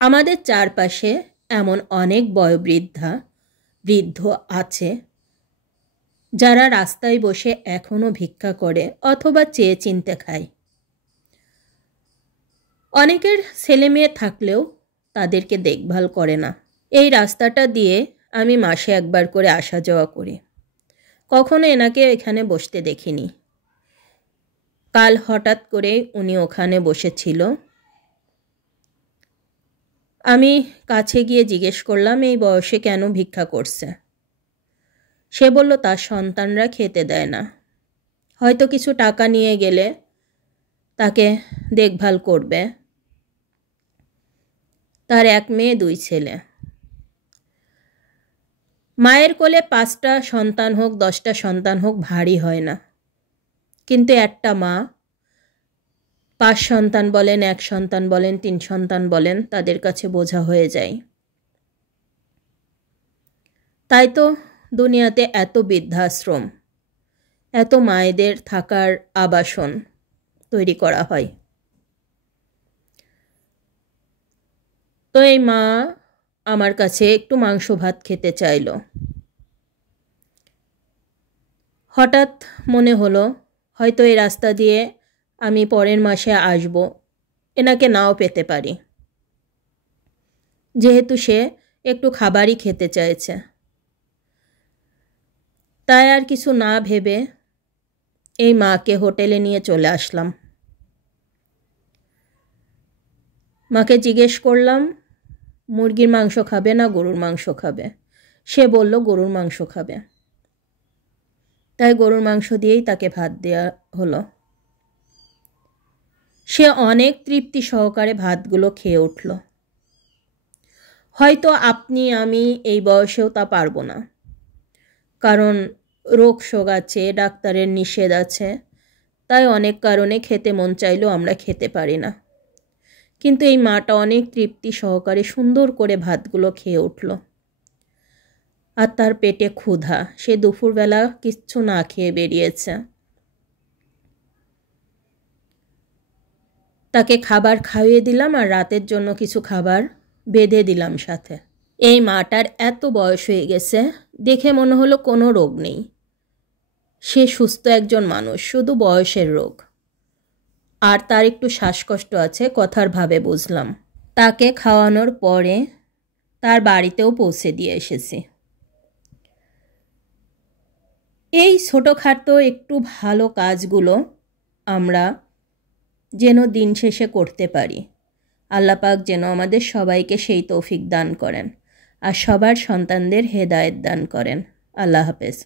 আমাদের চারপাশে এমন অনেক বয়োবৃদ্ধা বৃদ্ধ আছে যারা রাস্তায় বসে এখনও ভিক্ষা করে অথবা চেয়ে চিনতে খায়। অনেকের ছেলে মেয়ে থাকলেও তাদেরকে দেখভাল করে না। এই রাস্তাটা দিয়ে আমি মাসে একবার করে আসা যাওয়া করি। কখনো এনাকে এখানে বসতে দেখিনি। কাল হঠাৎ করে উনি ওখানে বসেছিল। আমি কাছে গিয়ে জিজ্ঞেস করলাম এই বয়সে কেন ভিক্ষা করছে। সে বলল তার সন্তানরা খেতে দেয় না, হয়তো কিছু টাকা নিয়ে গেলে তাকে দেখভাল করবে। তার 1 মেয়ে 2 ছেলে। মায়ের কোলে 5টা সন্তান হোক 10টা সন্তান হোক ভারী হয় না, কিন্তু একটা মা 5 সন্তান বলেন, 1 সন্তান বলেন, 3 সন্তান বলেন, তাদের কাছে বোঝা হয়ে যায়। তাই তো দুনিয়াতে এত বৃদ্ধাশ্রম, এত মায়েদের থাকার আবাসন তৈরি করা হয়। তো এই মা আমার কাছে একটু মাংস ভাত খেতে চাইল। হঠাৎ মনে হলো হয়তো এই রাস্তা দিয়ে আমি পরের মাসে আসব, এনাকে নাও পেতে পারি। যেহেতু সে একটু খাবারই খেতে চাইছে, তাই আর কিছু না ভেবে এই মাকে হোটেলে নিয়ে চলে আসলাম। মাকে জিজ্ঞেস করলাম মুরগির মাংস খাবে না গরুর মাংস খাবে। সে বলল গরুর মাংস খাবে। তাই গরুর মাংস দিয়েই তাকে ভাত দেওয়া হলো। সে অনেক তৃপ্তি সহকারে ভাতগুলো খেয়ে উঠল। হয়তো আপনি আমি এই বয়সেও তা পারবো না, কারণ রোগ শোক আছে, ডাক্তারের নিষেধ আছে, তাই অনেক কারণে খেতে মন চাইলেও আমরা খেতে পারি না। কিন্তু এই মাটা অনেক তৃপ্তি সহকারে সুন্দর করে ভাতগুলো খেয়ে উঠল। আর তার পেটে ক্ষুধা, সে দুপুরবেলা কিচ্ছু না খেয়ে বেরিয়েছে। তাকে খাবার খাইয়ে দিলাম আর রাতের জন্য কিছু খাবার বেঁধে দিলাম সাথে। এই মাটার এত বয়স হয়ে গেছে, দেখে মনে হলো কোনো রোগ নেই। সে সুস্থ একজন মানুষ, শুধু বয়সের রোগ। আর তার একটু শ্বাসকষ্ট আছে, কথার ভাবে বুঝলাম। তাকে খাওয়ানোর পরে তার বাড়িতেও পৌঁছে দিয়ে এসেছি। এই ছোটোখাটো একটু ভালো কাজগুলো আমরা যেন দিন শেষে করতে পারি। আল্লাহ পাক যেন আমাদের সবাইকে সেই তৌফিক দান করেন আর সবার সন্তানদের হেদায়েত দান করেন। আল্লাহ হাফেজ।